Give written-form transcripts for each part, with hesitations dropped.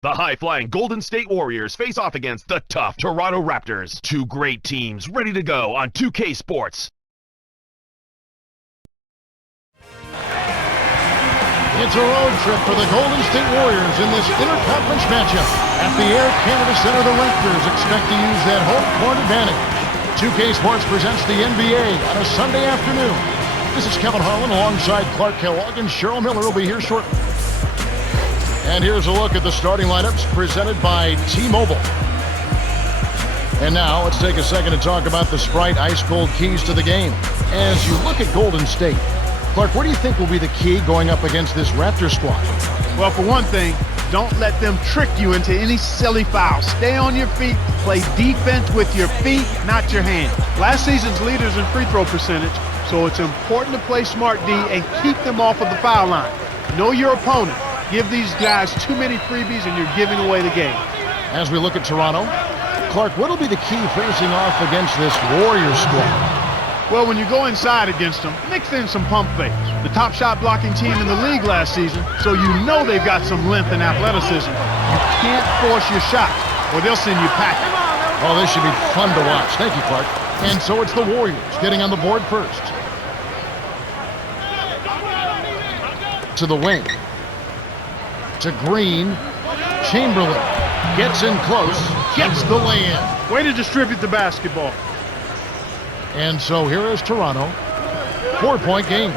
The high-flying Golden State Warriors face off against the tough Toronto Raptors. Two great teams ready to go on 2K Sports. It's a road trip for the Golden State Warriors in this interconference matchup. At the Air Canada Center, the Raptors expect to use that home court advantage. 2K Sports presents the NBA on a Sunday afternoon. This is Kevin Harlan alongside Clark Kellogg, and Cheryl Miller will be here shortly. And here's a look at the starting lineups presented by T-Mobile. And now let's take a second to talk about the Sprite Ice Cold keys to the game. As you look at Golden State, Clark, what do you think will be the key going up against this Raptor squad? Well, for one thing, don't let them trick you into any silly fouls. Stay on your feet, play defense with your feet, not your hands. Last season's leaders in free throw percentage, so it's important to play smart D and keep them off of the foul line. Know your opponent. Give these guys too many freebies and you're giving away the game. As we look at Toronto, Clark, what will be the key facing off against this Warrior squad? Well, when you go inside against them, mix in some pump fakes. The top shot blocking team in the league last season, so you know they've got some length and athleticism. You can't force your shots or they'll send you packing. Oh, this should be fun to watch. Thank you, Clark. And so it's the Warriors getting on the board first. To the wing. To Green. Chamberlain gets in close, gets the lay-in. Way to distribute the basketball. And so here is Toronto. 4-point game.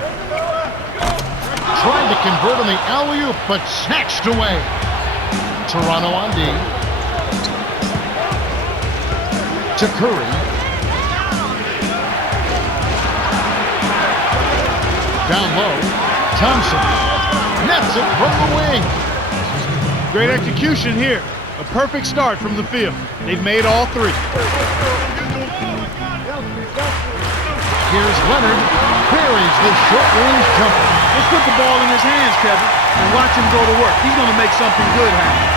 Trying to convert on the alley-oop, but snatched away. Toronto on D. To Curry. Down low. Thompson nets it from the wing. Great execution here. A perfect start from the field. They've made all three. Here's Leonard. Buries the short-range jumper. Just put the ball in his hands, Kevin, and watch him go to work. He's going to make something good happen.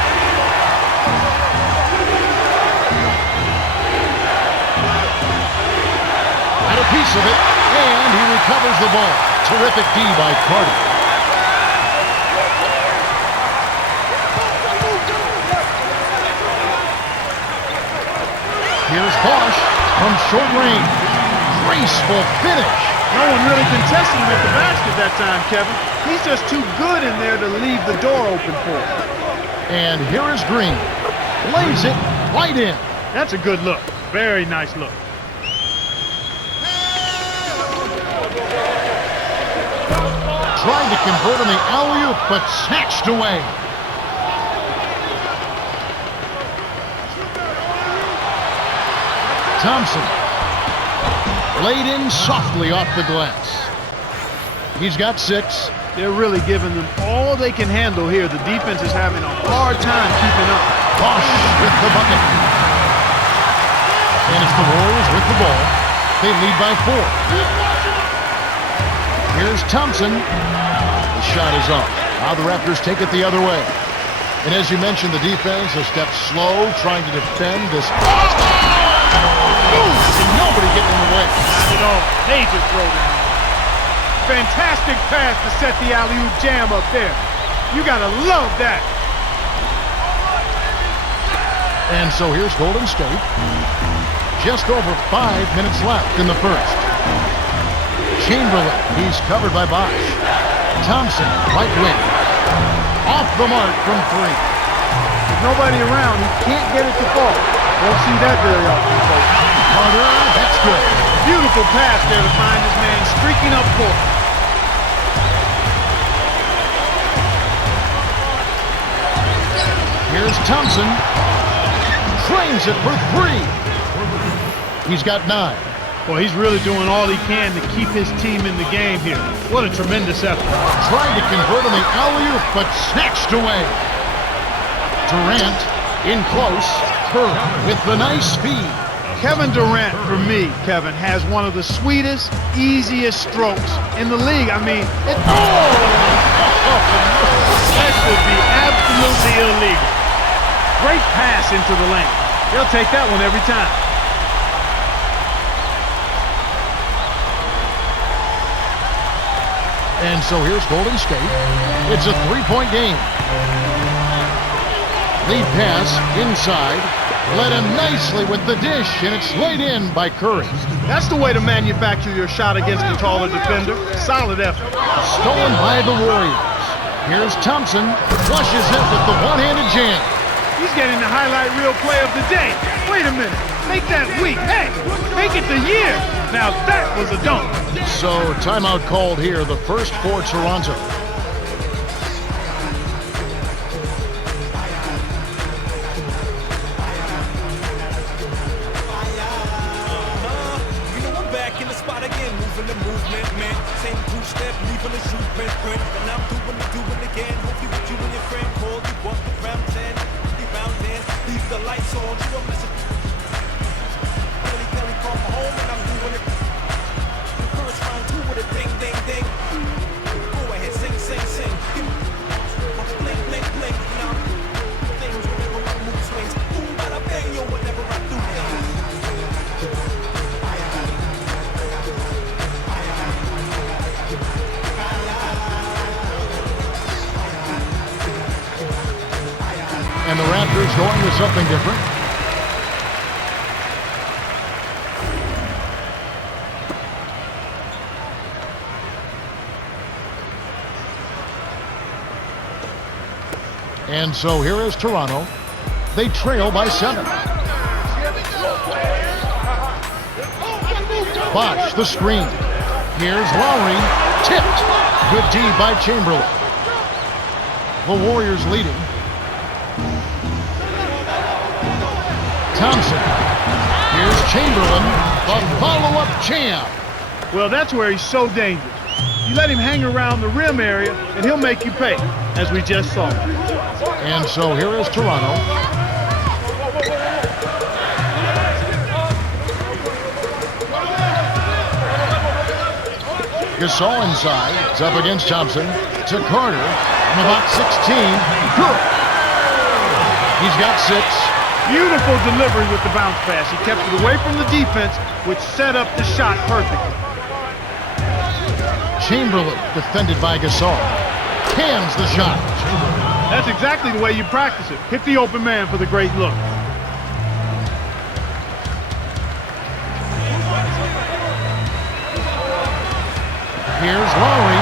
Had a piece of it, and he recovers the ball. Terrific D by Carter. Here's Bosch from short range. Graceful finish. No one really contested him at the basket that time, Kevin. He's just too good in there to leave the door open for him. And here is Green. Lays it right in. That's a good look. Very nice look. Trying to convert on the alley-oop, but snatched away. Thompson. Laid in softly off the glass. He's got 6. They're really giving them all they can handle here. The defense is having a hard time keeping up. Bosch with the bucket. And it's the Warriors with the ball. They lead by 4. Here's Thompson. The shot is up. Now the Raptors take it the other way. And as you mentioned, the defense a step slow, trying to defend this. And nobody getting in the way. Not at all. Major throwdown. Fantastic pass to set the alley-oop jam up there. You gotta love that. And so here's Golden State. Just over 5 minutes left in the first. Chamberlain, he's covered by Bosch. Thompson, right wing. Off the mark from 3. With nobody around, he can't get it to fall. Don't see that very often, folks. Carter, that's good. Beautiful pass there to find this man streaking up court. Here's Thompson. Frames it for 3. He's got 9. Well, he's really doing all he can to keep his team in the game here. What a tremendous effort. Trying to convert on the alley-oop, but snatched away. Durant in close. Curry with the nice feed. Kevin Durant, for me, Kevin, has one of the sweetest, easiest strokes in the league. I mean, that should be absolutely illegal. Great pass into the lane. They'll take that one every time. And so here's Golden State. It's a 3-point game. Lead pass inside. Led in nicely with the dish, and it's laid in by Curry. That's the way to manufacture your shot against a taller defender. Solid effort. Stolen by the Warriors. Here's Thompson. Flushes it with the one-handed jam. He's getting the highlight reel play of the day. Wait a minute. Make that week. Hey, make it the year. Now that was a dunk. So timeout called here, the first for Toronto. And the Raptors going with something different. And so here is Toronto. They trail by 7. Bosh the screen. Here's Lowry. Tipped. Good D by Chamberlain. The Warriors leading. Thompson. Here's Chamberlain, the follow-up jam. Well, that's where he's so dangerous. You let him hang around the rim area, and he'll make you pay, as we just saw. And so here is Toronto. Gasol inside. It's up against Thompson. To Carter. From about 16. Good. He's got 6. Beautiful delivery with the bounce pass. He kept it away from the defense, which set up the shot perfectly. Chamberlain defended by Gasol. Cans the shot. That's exactly the way you practice it. Hit the open man for the great look. Here's Lowry.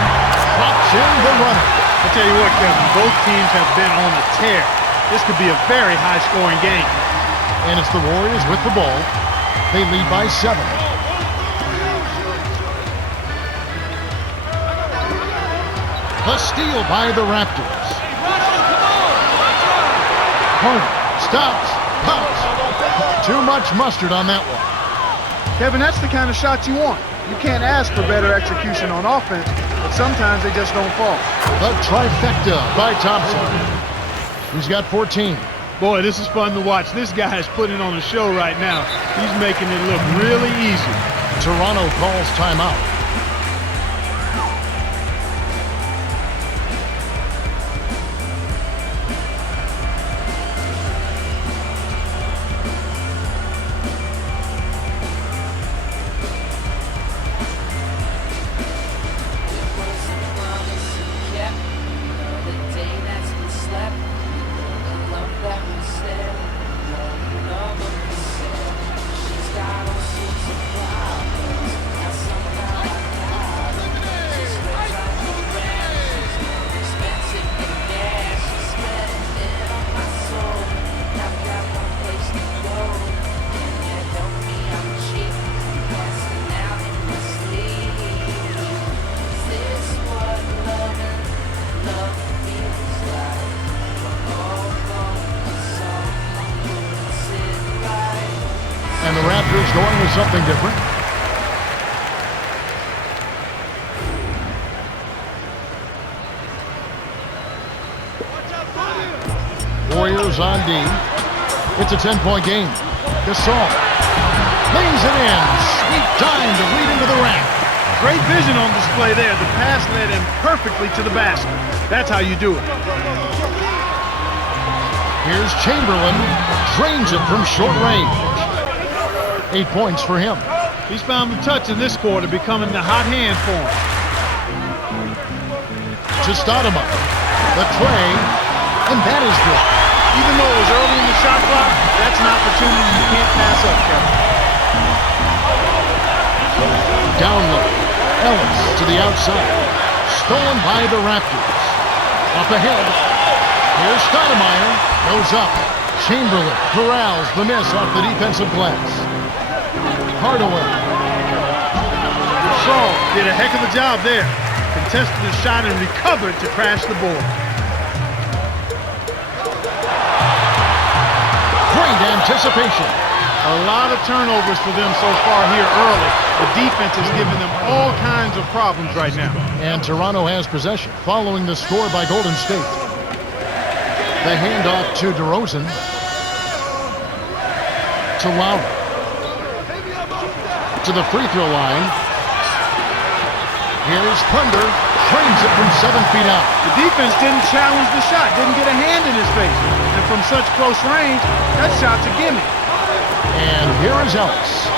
Drops in the runner. I tell you what, Kevin, both teams have been on a tear. This could be a very high-scoring game. And it's the Warriors with the ball. They lead by 7. The steal by the Raptors. Carter stops, pops. Too much mustard on that one. Kevin, that's the kind of shot you want. You can't ask for better execution on offense, but sometimes they just don't fall. The trifecta by Thompson. He's got 14. Boy, this is fun to watch. This guy is putting on a show right now. He's making it look really easy. Toronto calls timeout. And the Raptors going with something different. Warriors on D. It's a 10-point game. Gasol lays it in. Sweet time to lead into the rack. Great vision on display there. The pass led him perfectly to the basket. That's how you do it. Here's Chamberlain. Drains it from short range. 8 points for him. He's found the touch in this quarter, becoming the hot hand for him. To Stoudemire. The tray. And that is good. Even though it was early in the shot clock, that's an opportunity you can't pass up, Kevin. Down low. Ellis to the outside. Stolen by the Raptors. Up ahead. Here's Stoudemire. Goes up. Chamberlain corrals the miss off the defensive glass. Hardaway. Shaw did a heck of a job there. Contested the shot and recovered to crash the board. Great anticipation. A lot of turnovers for them so far here early. The defense is giving them all kinds of problems right now. And Toronto has possession following the score by Golden State. The handoff to DeRozan. To Lowry. To the free throw line. Here's Thunder. Trains it from 7 feet out. The defense didn't challenge the shot, didn't get a hand in his face. And from such close range, that shot's a gimme. And here is Ellis.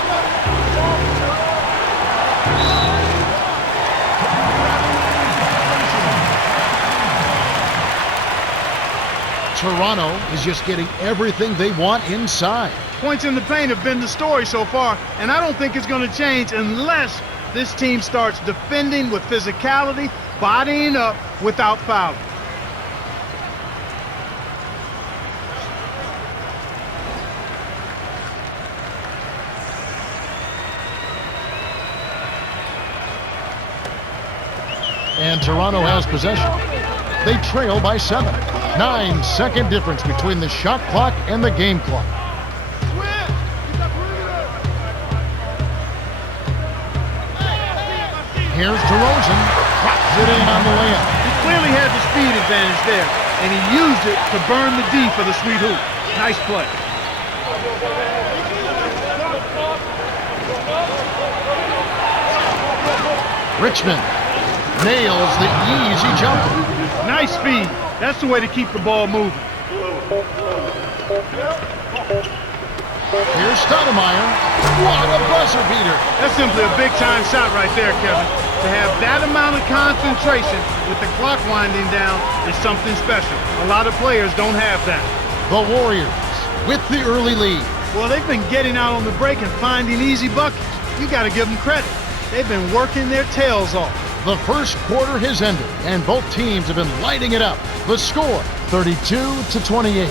Toronto is just getting everything they want inside. Points in the paint have been the story so far, and I don't think it's going to change unless this team starts defending with physicality, bodying up without fouling. And Toronto has possession. They trail by 7. 9-second difference between the shot clock and the game clock. Here's DeRozan. Drops it in on the layup. He clearly had the speed advantage there, and he used it to burn the D for the sweet hoop. Nice play. Richmond nails the easy jumper. Nice speed. That's the way to keep the ball moving. Here's Stoudemire. What a buzzer beater. That's simply a big-time shot right there, Kevin. To have that amount of concentration with the clock winding down is something special. A lot of players don't have that. The Warriors with the early lead. Well, they've been getting out on the break and finding easy buckets. You got to give them credit. They've been working their tails off. The first quarter has ended, and both teams have been lighting it up. The score, 32-28.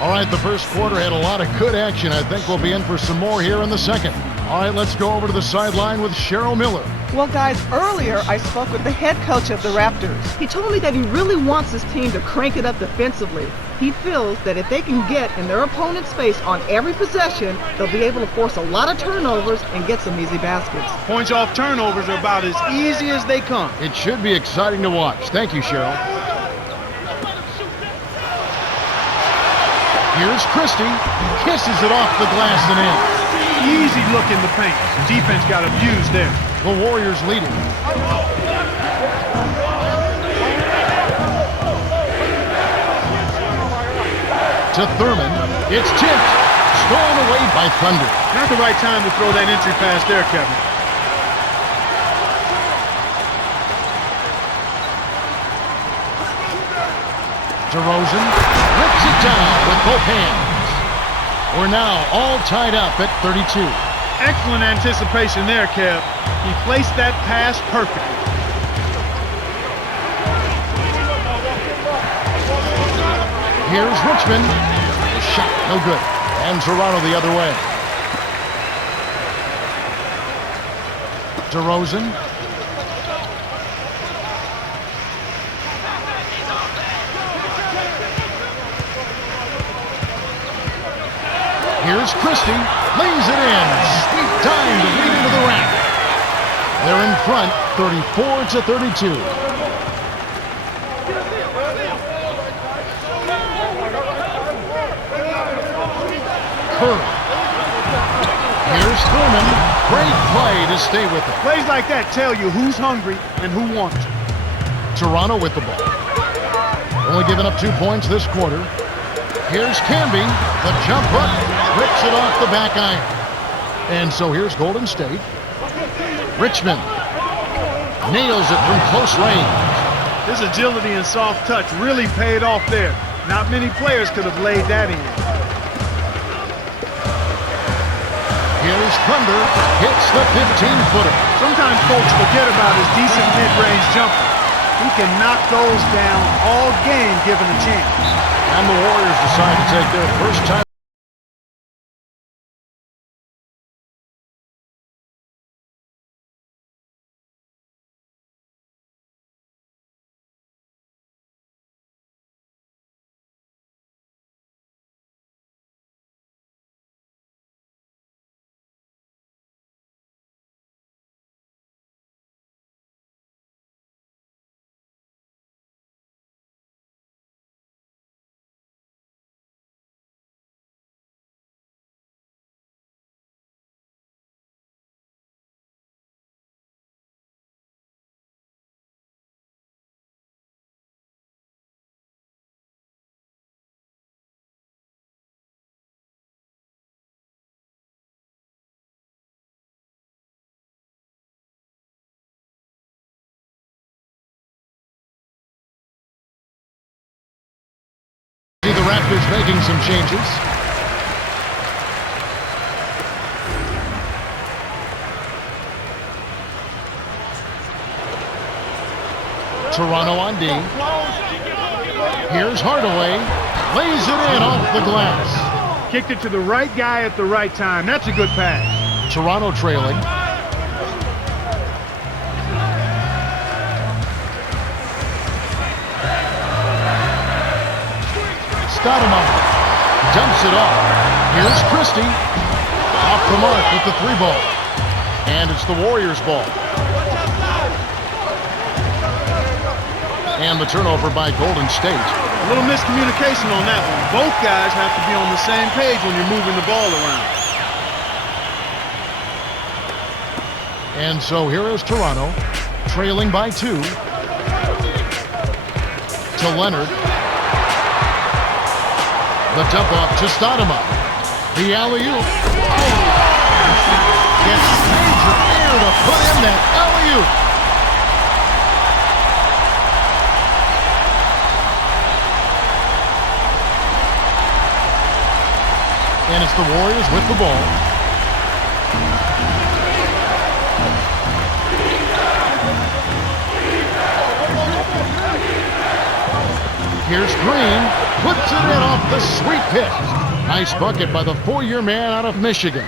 All right, the first quarter had a lot of good action. I think we'll be in for some more here in the second. All right, let's go over to the sideline with Cheryl Miller. Well, guys, earlier I spoke with the head coach of the Raptors. He told me that he really wants his team to crank it up defensively. He feels that if they can get in their opponent's face on every possession, they'll be able to force a lot of turnovers and get some easy baskets. Points off turnovers are about as easy as they come. It should be exciting to watch. Thank you, Cheryl. Here's Christie. Kisses it off the glass and in. Easy look in the paint. Defense got abused there. The Warriors leading. To Thurman. It's tipped. Stolen away by Thunder. Not the right time to throw that entry pass there, Kevin. DeRozan rips it down with both hands. We're now all tied up at 32. Excellent anticipation there, Kev. He placed that pass perfectly. Here's Richmond. The shot, no good. And Toronto the other way. DeRozan. Here's Christie. Lays it in. Sweet time to lead into the rack. They're in front, 34-32. Curry. Here's Thurman. Great play to stay with it. Plays like that tell you who's hungry and who wants it. Toronto with the ball. Only giving up 2 points this quarter. Here's Camby. The jump hook. Rips it off the back iron. And so here's Golden State. Richmond nails it from close range. His agility and soft touch really paid off there. Not many players could have laid that in. Here's Thunder, hits the 15-footer. Sometimes folks forget about his decent mid-range jumper. He can knock those down all game given a chance. And the Warriors decide to take their first time. See the Raptors making some changes. Toronto on D. Here's Hardaway. Lays it in off the glass. Kicked it to the right guy at the right time. That's a good pass. Toronto trailing. Stoudemire dumps it off. Here's Christie. Off the mark with the 3-ball. And it's the Warriors' ball. And the turnover by Golden State. A little miscommunication on that one. Both guys have to be on the same page when you're moving the ball around. And so here is Toronto, trailing by 2. To Leonard. The dump off to Stoudemire. The alley-oop. It's major air to put in that alley-oop. And it's the Warriors with the ball. Here's Green, puts it in off the sweet pitch. Nice bucket by the 4-year man out of Michigan.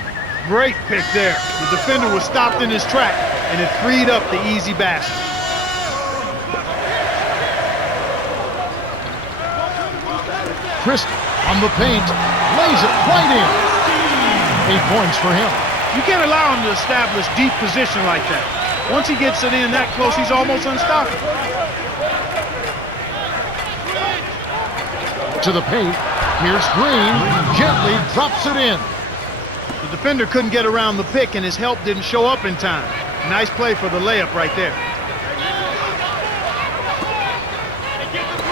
Great pick there. The defender was stopped in his track, and it freed up the easy basket. Christie on the paint, lays it right in. 8 points for him. You can't allow him to establish deep position like that. Once he gets it in that close, he's almost unstoppable. To the paint, here's Green, gently drops it in. The defender couldn't get around the pick, and his help didn't show up in time. Nice play for the layup right there.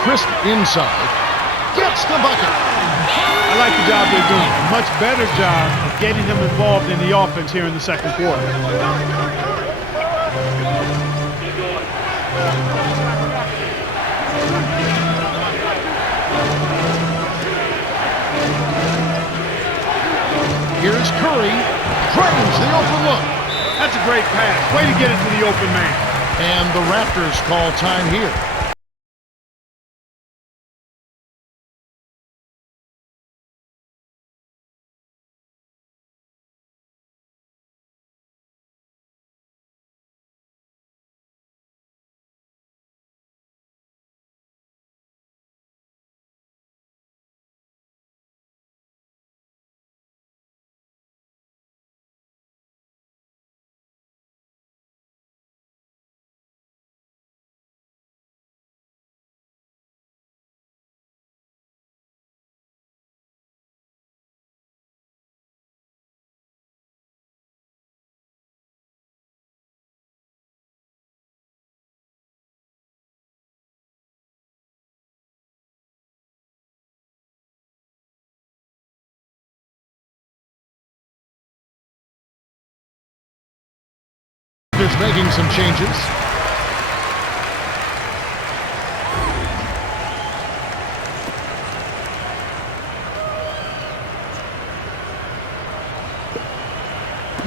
Christie inside, gets the bucket. I like the job they're doing. A much better job of getting him involved in the offense here in the second quarter. Here's Curry, drains the open look. That's a great pass. Way to get it to the open man. And the Raptors call time here. He's making some changes.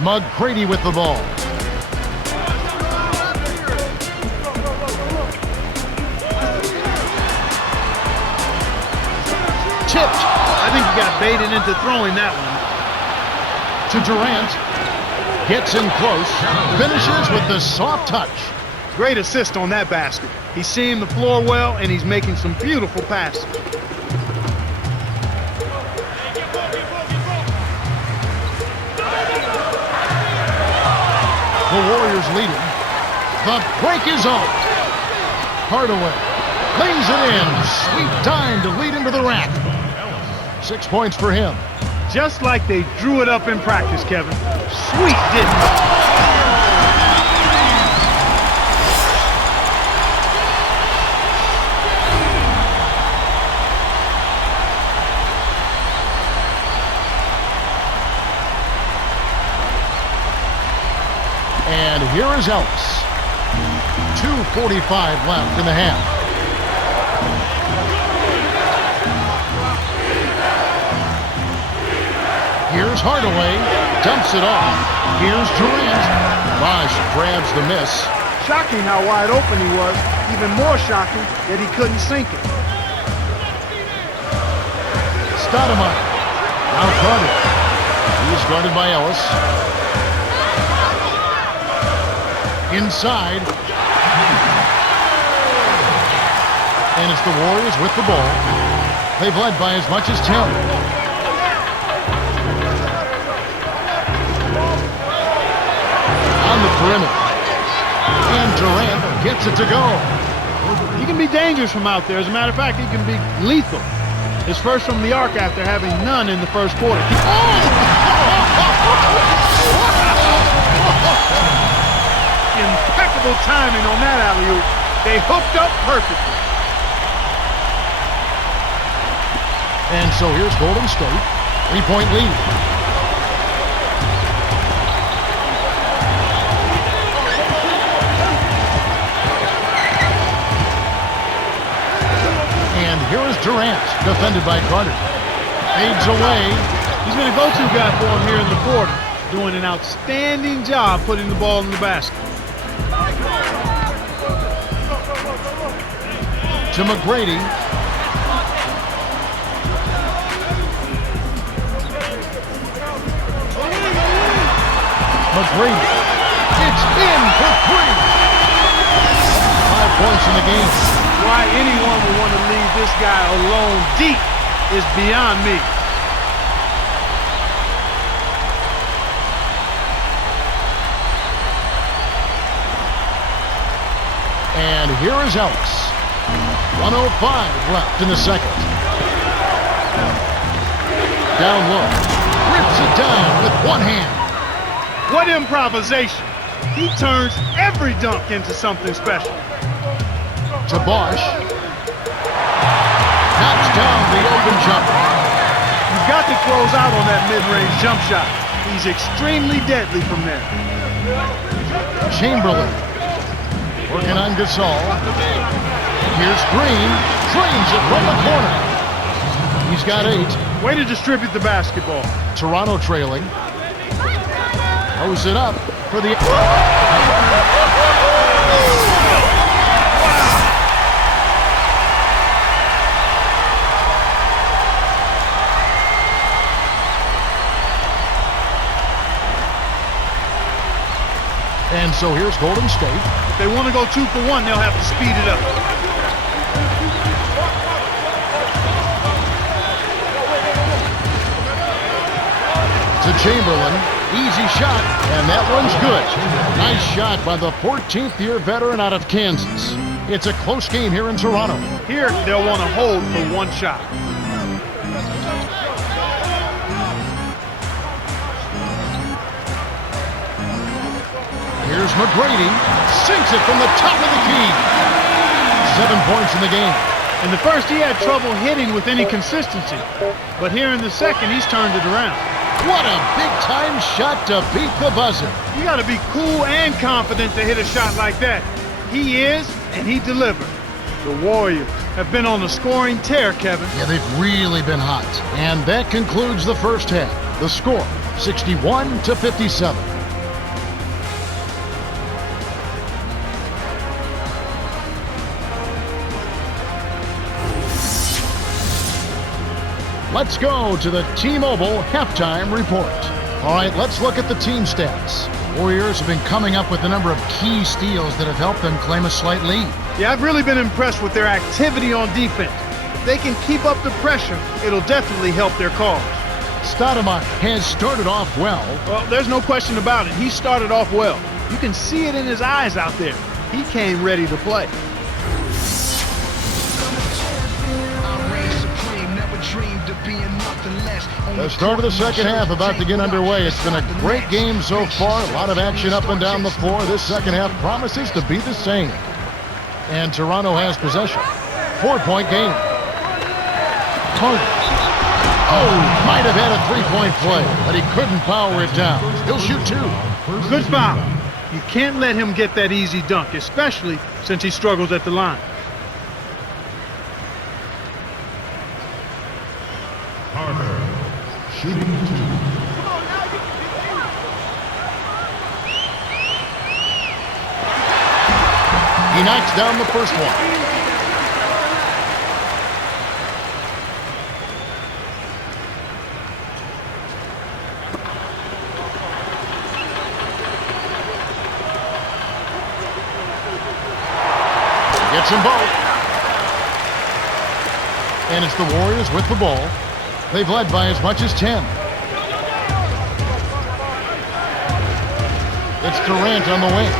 McGrady with the ball. Tipped. I think he got baited into throwing that one. To Durant. Gets in close. Finishes with the soft touch. Great assist on that basket. He's seeing the floor well, and he's making some beautiful passes. The Warriors leading. The break is on. Hardaway lays it in. Sweet dime to lead into the rack. 6 points for him. Just like they drew it up in practice, Kevin. Sweet didn't. And here is Ellis. 2:45 left in the half. Here's Hardaway. Dumps it off. Here's Durant. Bosh grabs the miss. Shocking how wide open he was. Even more shocking that he couldn't sink it. Stoudemire. Now Carter. He's guarded by Ellis. Inside. And it's the Warriors with the ball. They've led by as much as 10. On the perimeter. And Durant gets it to go. He can be dangerous from out there. As a matter of fact, he can be lethal. His first from the arc after having none in the first quarter. Impeccable timing on that alley-oop. They hooked up perfectly. And so here's Golden State. 3-point lead. And here is Durant, defended by Carter. Fades away. He's been a go-to guy for him here in the quarter. Doing an outstanding job putting the ball in the basket. To McGrady. McGrady. It's in for 3. 5 points in the game. Why anyone would want to leave this guy alone deep is beyond me. And here is Ellis. 1:05 left in the second. Down low. Rips it down with one hand. What improvisation. He turns every dunk into something special. To Bosh. Knocks down the open jumper. You've got to close out on that mid-range jump shot. He's extremely deadly from there. Chamberlain. Working on Gasol. Here's Green. Drains it from the corner. He's got 8. Way to distribute the basketball. Toronto trailing. Throws it up for the... And so here's Golden State. If they want to go 2 for 1, they'll have to speed it up. To Chamberlain. Easy shot, and that one's good. Nice shot by the 14th-year veteran out of Kansas. It's a close game here in Toronto. Here, they'll want to hold for 1 shot. Here's McGrady. Sinks it from the top of the key. 7 points in the game. In the first, he had trouble hitting with any consistency. But here in the second, he's turned it around. What a big-time shot to beat the buzzer. You got to be cool and confident to hit a shot like that. He is, and he delivered. The Warriors have been on a scoring tear, Kevin. Yeah, they've really been hot. And that concludes the first half. The score, 61-57. Let's go to the T-Mobile halftime report. All right, let's look at the team stats. Warriors have been coming up with a number of key steals that have helped them claim a slight lead. Yeah, I've really been impressed with their activity on defense. If they can keep up the pressure, it'll definitely help their cause. Stoudemire has started off well. Well, there's no question about it. He started off well. You can see it in his eyes out there. He came ready to play. The start of the second half about to get underway. It's been a great game so far. A lot of action up and down the floor. This second half promises to be the same. And Toronto has possession. 4-point game. Carter. Oh, might have had a three-point play, but he couldn't power it down. He'll shoot two. Good foul. You can't let him get that easy dunk, especially since he struggles at the line. Shooting two. He knocks down the first one. Gets them both. And it's the Warriors with the ball. They've led by as much as 10. It's Durant on the wing.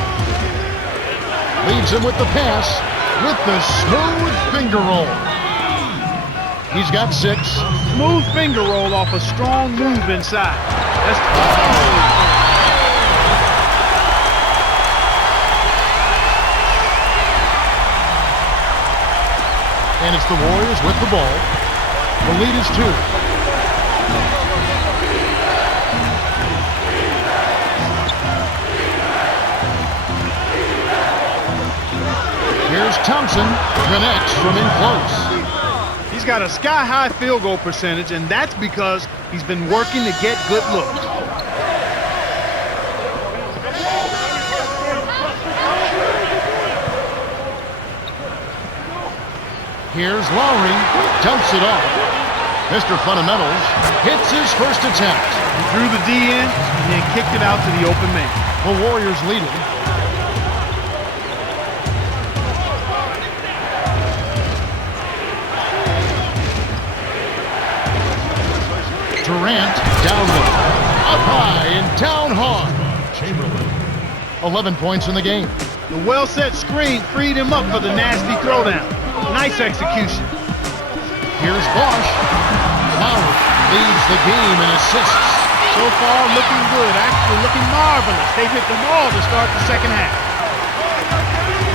Leads him with the pass with the smooth finger roll. He's got 6. Smooth finger roll off a strong move inside. And it's the Warriors with the ball. The lead is 2. Here's Thompson, connects from in close. He's got a sky-high field goal percentage, and that's because he's been working to get good looks. Here's Lowry, dumps it off. Mr. Fundamentals hits his first attempt. He drew the D in and then kicked it out to the open man. The Warriors lead it. Durant down low, up high and down hard. Chamberlain, 11 points in the game. The well-set screen freed him up for the nasty throwdown. Nice execution. Here's Bosch. Lowry leads the game in assists. So far, looking good. Actually looking marvelous. They've hit them all to start the second half.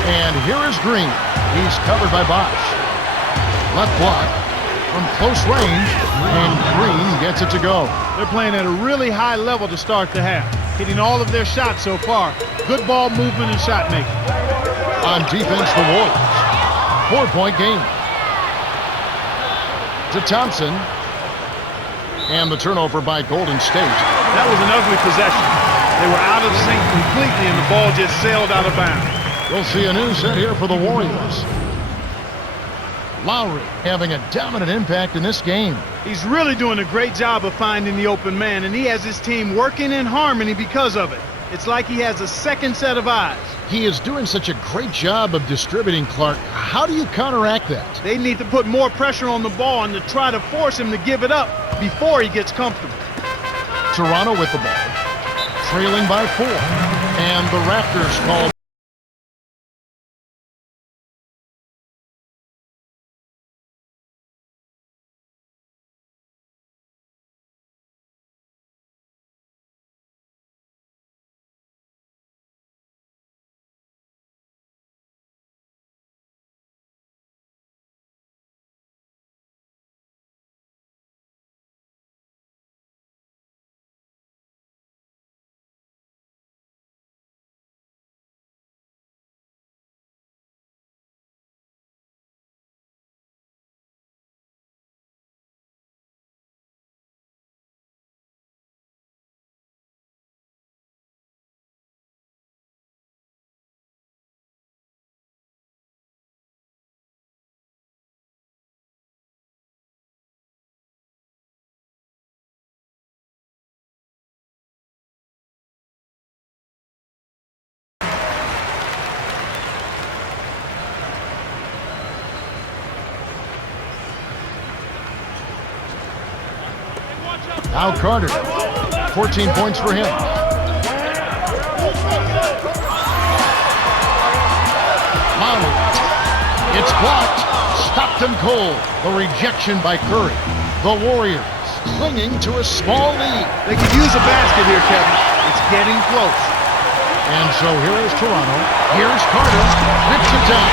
And here is Green. He's covered by Bosch. Left block from close range, and Green gets it to go. They're playing at a really high level to start the half. Hitting all of their shots so far. Good ball movement and shot making. On defense, the Warriors. 4-point game. To Thompson. And the turnover by Golden State. That was an ugly possession. They were out of sync completely and the ball just sailed out of bounds. We'll see a new set here for the Warriors. Lowry having a dominant impact in this game. He's really doing a great job of finding the open man, and he has his team working in harmony because of it. It's like he has a second set of eyes. He is doing such a great job of distributing, Clark. How do you counteract that? They need to put more pressure on the ball and to try to force him to give it up before he gets comfortable. Toronto with the ball, trailing by 4. And the Raptors call Now Carter. 14 points for him. Lowry. It's blocked. Stopped him cold. The rejection by Curry. The Warriors clinging to a small lead. They could use a basket here, Kevin. It's getting close. And so here is Toronto. Here's Carter. Rips it down.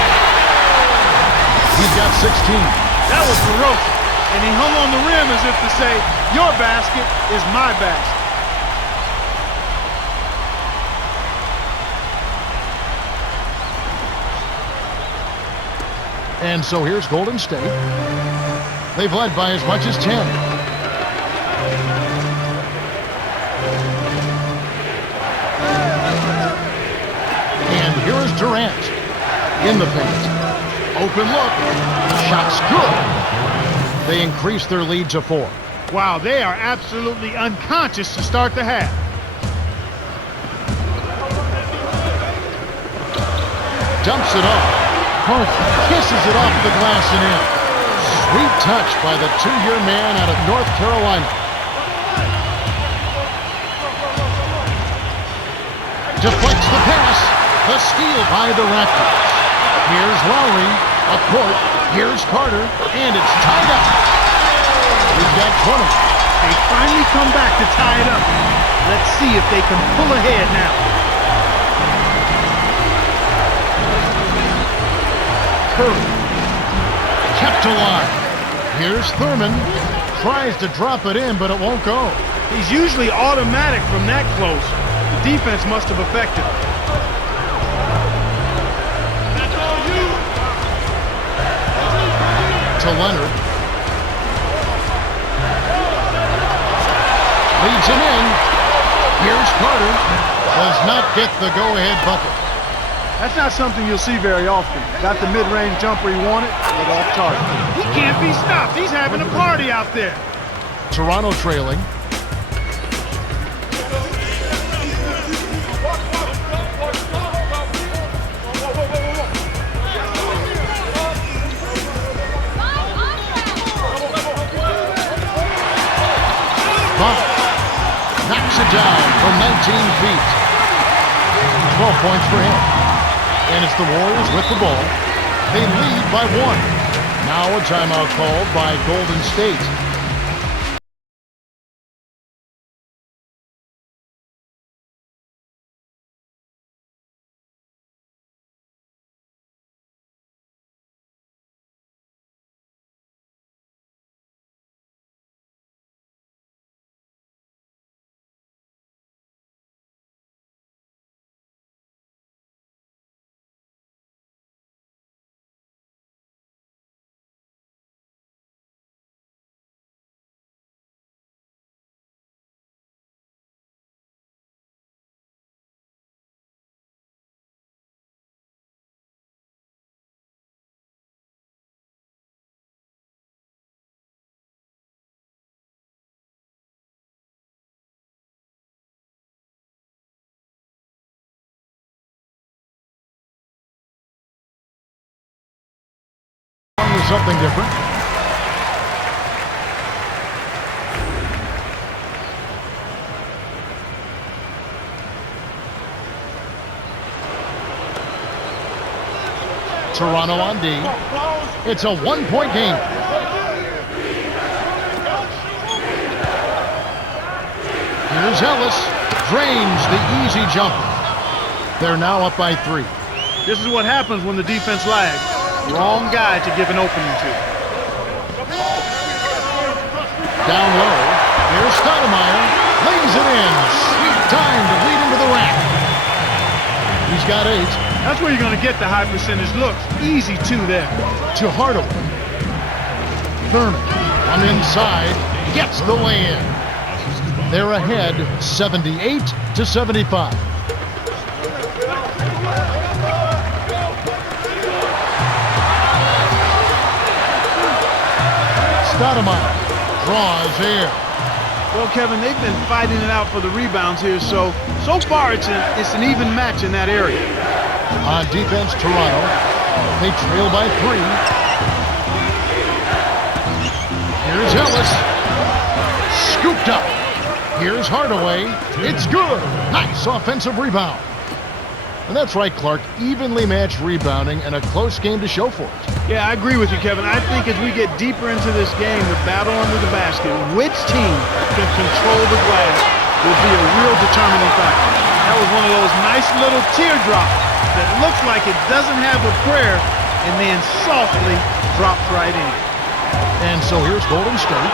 He's got 16. That was ferocious. And he hung on the rim as if to say, your basket is my basket. And so here's Golden State. They've led by as much as 10. And here is Durant in the paint. Open look. Shot's good. They increase their lead to 4. Wow, they are absolutely unconscious to start the half. Dumps it off. Carter kisses it off the glass and in. Sweet touch by the 2-year man out of North Carolina. Deflects the pass. The steal by the Raptors. Here's Lowry. Up court. Here's Carter. And it's tied up. He's got 20. They finally come back to tie it up. Let's see if they can pull ahead now. Curry. Kept alive. Here's Thurman. Tries to drop it in, but it won't go. He's usually automatic from that close. The defense must have affected him. To Leonard. Leads him in. Here's Carter. Does not get the go-ahead bucket. That's not something you'll see very often. Got the mid-range jumper he wanted, but off target. He can't be stopped. He's having a party out there. Toronto trailing. Knocks it down from 19 feet. 12 points for him. And it's the Warriors with the ball. They lead by 1. Now a timeout called by Golden State. Something different. Toronto on D. It's a 1-point game. Here's Ellis. Drains the easy jumper. They're now up by 3. This is what happens when the defense lags. Wrong guy to give an opening to. Down low. Here's Stoudemire. Lays it in. Sweet time to lead into the rack. He's got 8. That's where you're going to get the high percentage looks. Easy 2 there. To Hardaway. Thurman on inside. Gets the lay-in. They're ahead 78-75. Stoudemire draws air. Well, Kevin, they've been fighting it out for the rebounds here, so far it's an even match in that area. On defense, Toronto. They trail by 3. Here's Ellis. Scooped up. Here's Hardaway. It's good. Nice offensive rebound. And that's right, Clark. Evenly matched rebounding and a close game to show for it. Yeah, I agree with you, Kevin. I think as we get deeper into this game, the battle under the basket, which team can control the glass will be a real determining factor. That was one of those nice little teardrops that looks like it doesn't have a prayer and then softly drops right in. And so here's Golden State.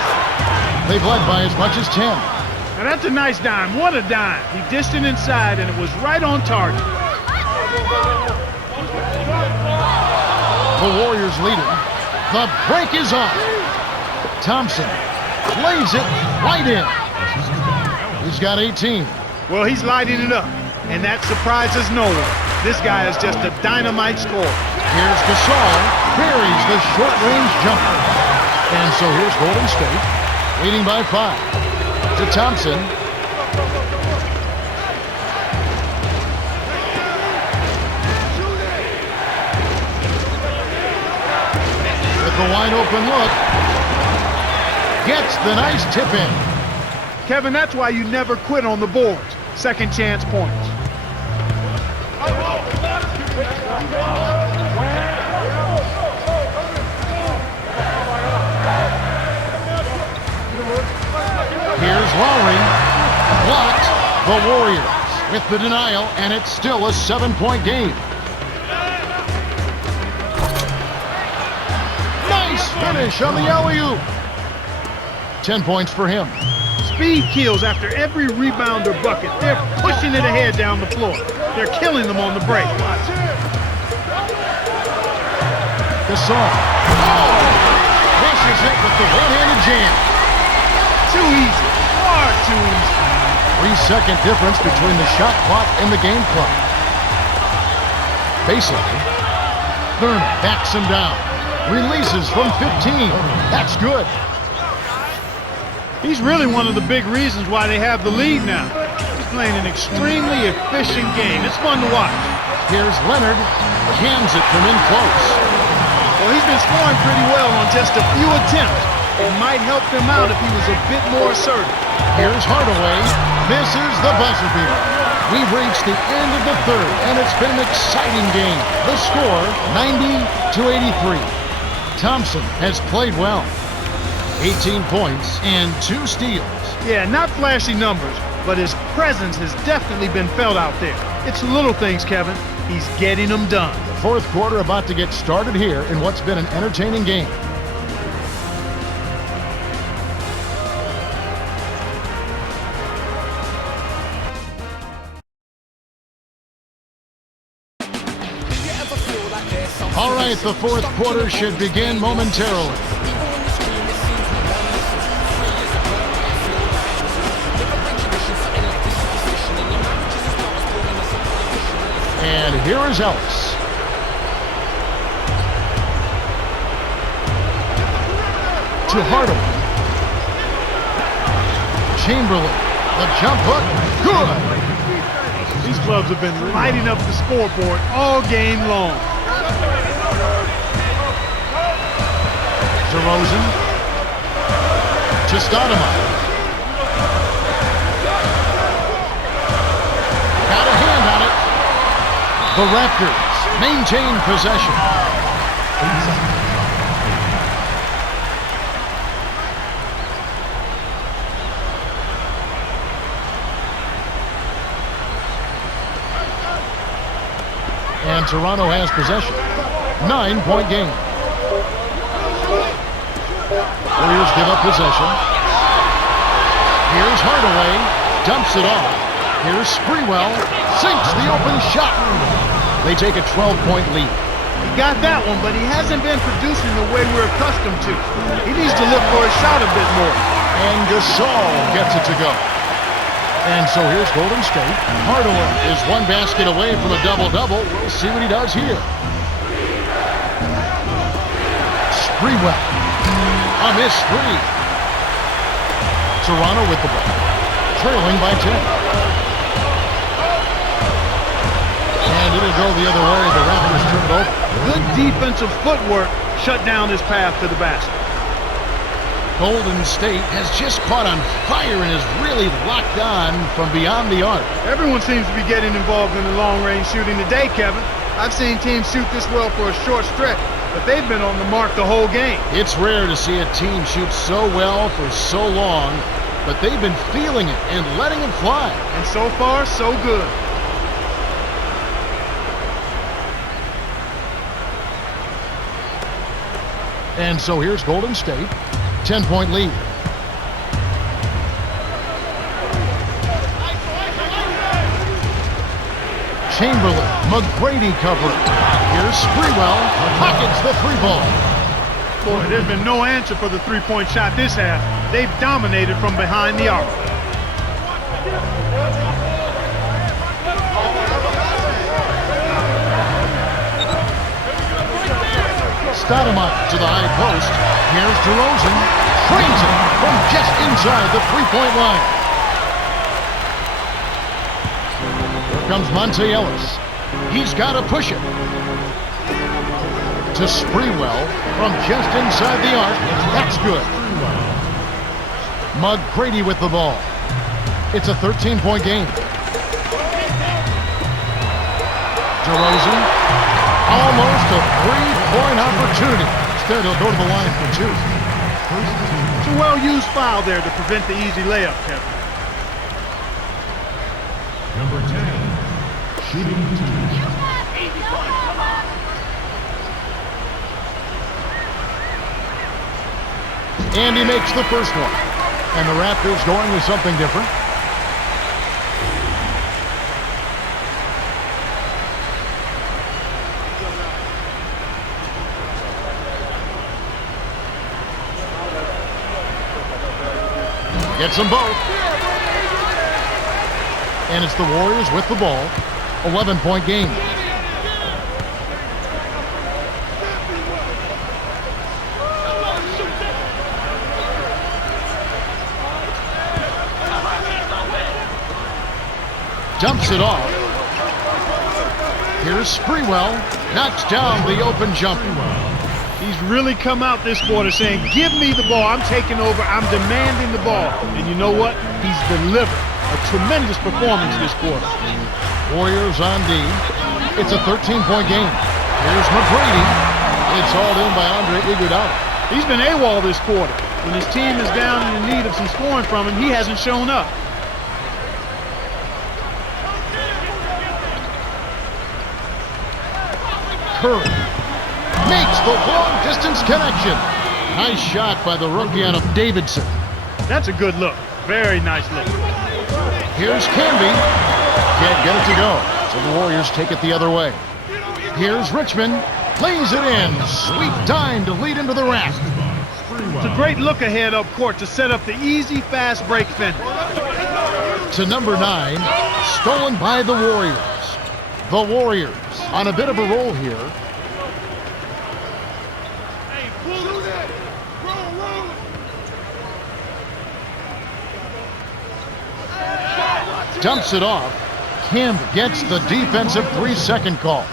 They've led by as much as 10. Now that's a nice dime. What a dime. He dished it inside and it was right on target. The Warriors leading. The break is on. Thompson lays it right in. He's got 18. Well, he's lighting it up, and that surprises no one. This guy is just a dynamite scorer. Here's Gasol. Buries the short-range jumper. And so here's Golden State, leading by 5. To Thompson. With the wide open look. Gets the nice tip in. Kevin, that's why you never quit on the boards. Second chance points. Here's Lowry. Blocked. The Warriors with the denial, and it's still a 7-point game. Nice finish on the alley-oop. 10 points for him. Speed kills after every rebound or bucket. They're pushing it ahead down the floor. They're killing them on the break. Gasol. Oh! Pushes it with the one-handed jam. Too easy. Far too easy. 3-second difference between the shot clock and the game clock. Basically, Thurman backs him down. Releases from 15. That's good. He's really one of the big reasons why they have the lead now. He's playing an extremely efficient game. It's fun to watch. Here's Leonard. Jams it from in close. Well, he's been scoring pretty well on just a few attempts. It might help him out if he was a bit more assertive. Here's Hardaway. Misses the buzzer beater. We've reached the end of the third, and it's been an exciting game. The score, 90-83. Thompson has played well. 18 points and 2 steals. Yeah, not flashy numbers, but his presence has definitely been felt out there. It's little things, Kevin. He's getting them done. The fourth quarter about to get started here in what's been an entertaining game. All right, the fourth quarter should begin momentarily. And here is Ellis. To Hardaway. Chamberlain. The jump hook. Good. These clubs have been lighting up the scoreboard all game long. DeRozan. To Stoudemire. Got a hand on it. The Raptors maintain possession. And Toronto has possession. 9-point game. Warriors give up possession. Here's Hardaway. Dumps it off. Here's Sprewell. Sinks the open shot. They take a 12-point lead. He got that one, but he hasn't been producing the way we're accustomed to. He needs to look for a shot a bit more. And Gasol gets it to go. And so here's Golden State. Hardaway is one basket away from a double-double. We'll see what he does here. Sprewell. A missed three. Toronto with the ball. Trailing by 10. And it'll go the other way. The Raptors turn it over. Good defensive footwork shut down his path to the basket. Golden State has just caught on fire and is really locked on from beyond the arc. Everyone seems to be getting involved in the long-range shooting today, Kevin. I've seen teams shoot this well for a short stretch, but they've been on the mark the whole game. It's rare to see a team shoot so well for so long, but they've been feeling it and letting it fly. And so far, so good. And so here's Golden State, 10-point lead. Chamberlain, McGrady covering. Here's Sprewell, pockets the three ball. Boy, there's been no answer for the three-point shot this half. They've dominated from behind the arc. Stoudemire to the high post. Here's DeRozan. Trains it from just inside the three-point line. Here comes Monte Ellis. He's got to push it. To Sprewell from just inside the arc. That's good. McGrady with the ball. It's a 13-point game. DeRozan. Almost a three-point opportunity. Instead, he'll go to the line for two. It's a well-used foul there to prevent the easy layup, Kevin. Number 10, shooting two. And he makes the first one. And the Raptors going with something different. Gets them both. And it's the Warriors with the ball. 11-point game. Dumps it off. Here's Sprewell. Knocks down the open jumper. He's really come out this quarter saying, give me the ball. I'm taking over. I'm demanding the ball. And you know what? He's delivered a tremendous performance this quarter. Warriors on D. It's a 13-point game. Here's McGrady. It's hauled in by Andre Iguodala. He's been AWOL this quarter. When his team is down and in need of some scoring from him, he hasn't shown up. Curry makes the long-distance connection. Nice shot by the rookie out of Davidson. That's a good look. Very nice look. Here's Camby. Can't get it to go. So the Warriors take it the other way. Here's Richmond. Lays it in. Sweet dime to lead into the rack. It's a great look ahead up court to set up the easy, fast break finish. To number 9. Stolen by the Warriors. The Warriors on a bit of a roll here. Dumps it off. Kim gets the defensive 3-second call.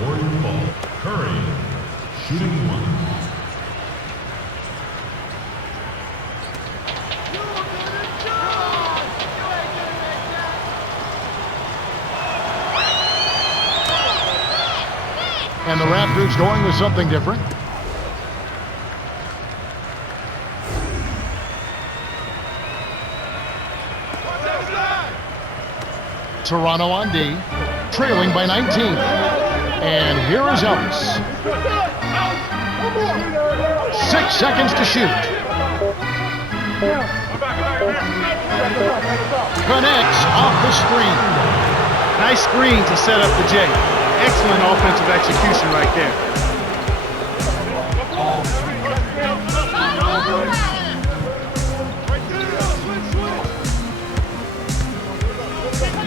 Warrior ball. Curry, shooting one. And the Raptors going with something different. Toronto on D, trailing by 19. And here is Ellis. 6 seconds to shoot. Connects off the screen. Nice screen to set up the J. Excellent offensive execution right there.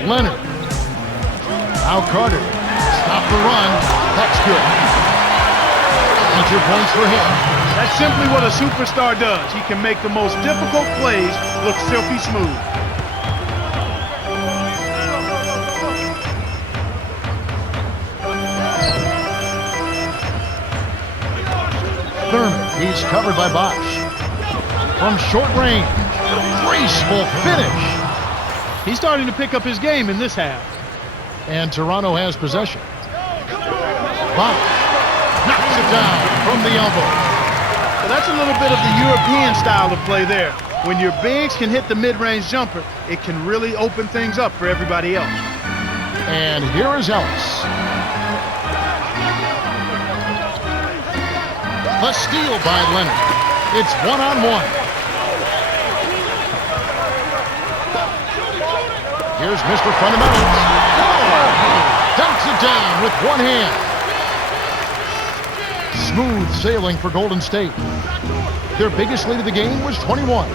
Leonard. Now Carter. Stop the run. That's good. 100 points for him. That's simply what a superstar does. He can make the most difficult plays look silky smooth. Thurman. He's covered by Bosch. from short range. Graceful finish. He's starting to pick up his game in this half. And Toronto has possession. Bosch knocks it down from the elbow. Well, that's a little bit of the European style of play there. When your bigs can hit the mid-range jumper, it can really open things up for everybody else. And here is Ellis. The steal by Leonard. It's one-on-one. Here's Mr. Fundamentals. Dunks it down with one hand. Smooth sailing for Golden State. Their biggest lead of the game was 21.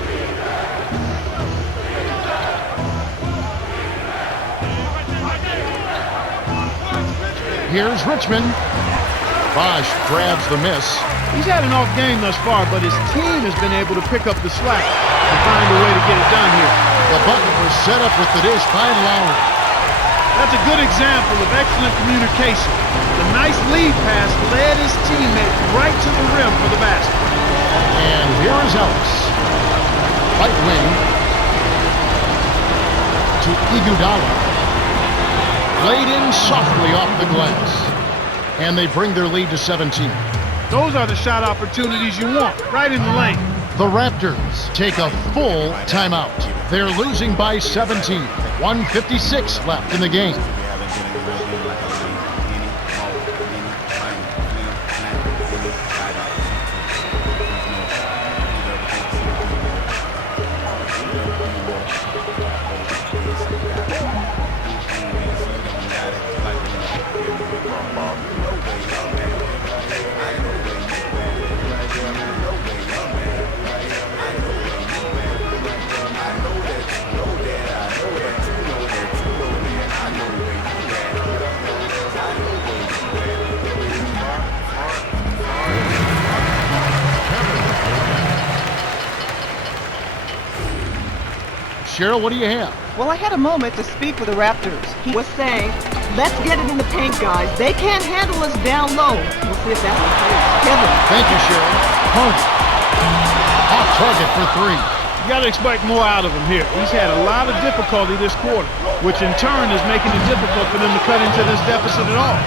Here's Richmond. Bosch grabs the miss. He's had an off game thus far, but his team has been able to pick up the slack and find a way to get it done here. The bucket was set up with the dish by Lowry. That's a good example of excellent communication. The nice lead pass led his teammates right to the rim for the basket. And here is Ellis. Right wing to Iguodala. Laid in softly off the glass. And they bring their lead to 17. Those are the shot opportunities you want, right in the lane. The Raptors take a full timeout. They're losing by 17. 1:56 left in the game. Cheryl, what do you have? Well, I had a moment to speak with the Raptors. He was saying, let's get it in the paint, guys. They can't handle us down low. We'll see if that's the case. Kevin. Thank you, Cheryl. Hunt. Off target for three. You got to expect more out of him here. He's had a lot of difficulty this quarter, which in turn is making it difficult for them to cut into this deficit at all.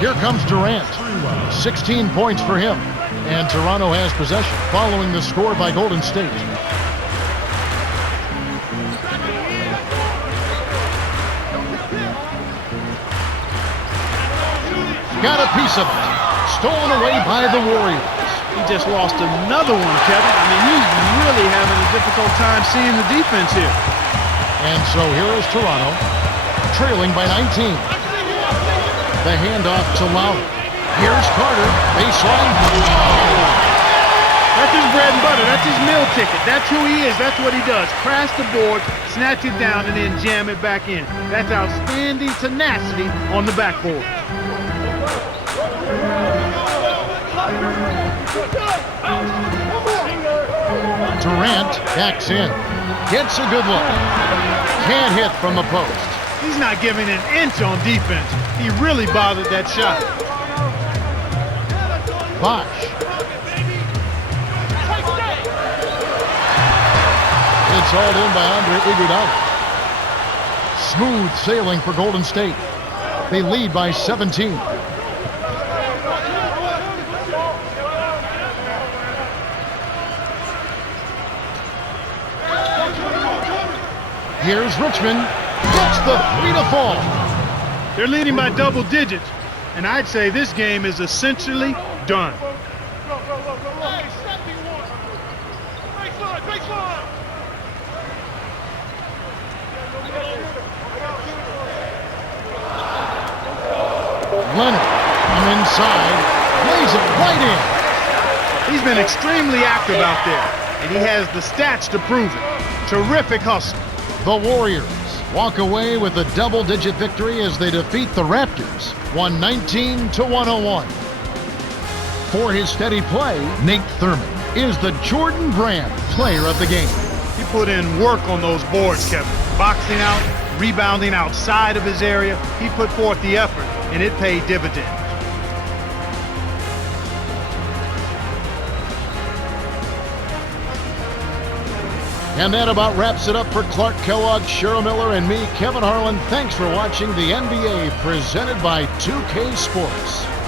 Here comes Durant. 16 points for him. And Toronto has possession following the score by Golden State. Got a piece of it. Stolen away by the Warriors. He just lost another one, Kevin. I mean, he's really having a difficult time seeing the defense here. And so here is Toronto, trailing by 19. The handoff to Lowry. Here's Carter, baseline. Oh! That's his bread and butter. That's his meal ticket. That's who he is. That's what he does. Crash the board, snatch it down, and then jam it back in. That's outstanding tenacity on the backboard. Durant backs in. Gets a good look. Can't hit from the post. He's not giving an inch on defense. He really bothered that shot. Bosch. It's hauled in by Andre Iguodala. Smooth sailing for Golden State. They lead by 17. Here's Richmond. Gets the three to fall. They're leading by double digits, and I'd say this game is essentially done. Leonard from inside. Lays it right in. He's been extremely active out there, and he has the stats to prove it. Terrific hustle. The Warriors walk away with a double-digit victory as they defeat the Raptors, 119-101. For his steady play, Nate Thurman is the Jordan Brand Player of the Game. He put in work on those boards, Kevin. Boxing out, rebounding outside of his area. He put forth the effort, and it paid dividends. And that about wraps it up for Clark Kellogg, Cheryl Miller, and me, Kevin Harlan. Thanks for watching the NBA presented by 2K Sports.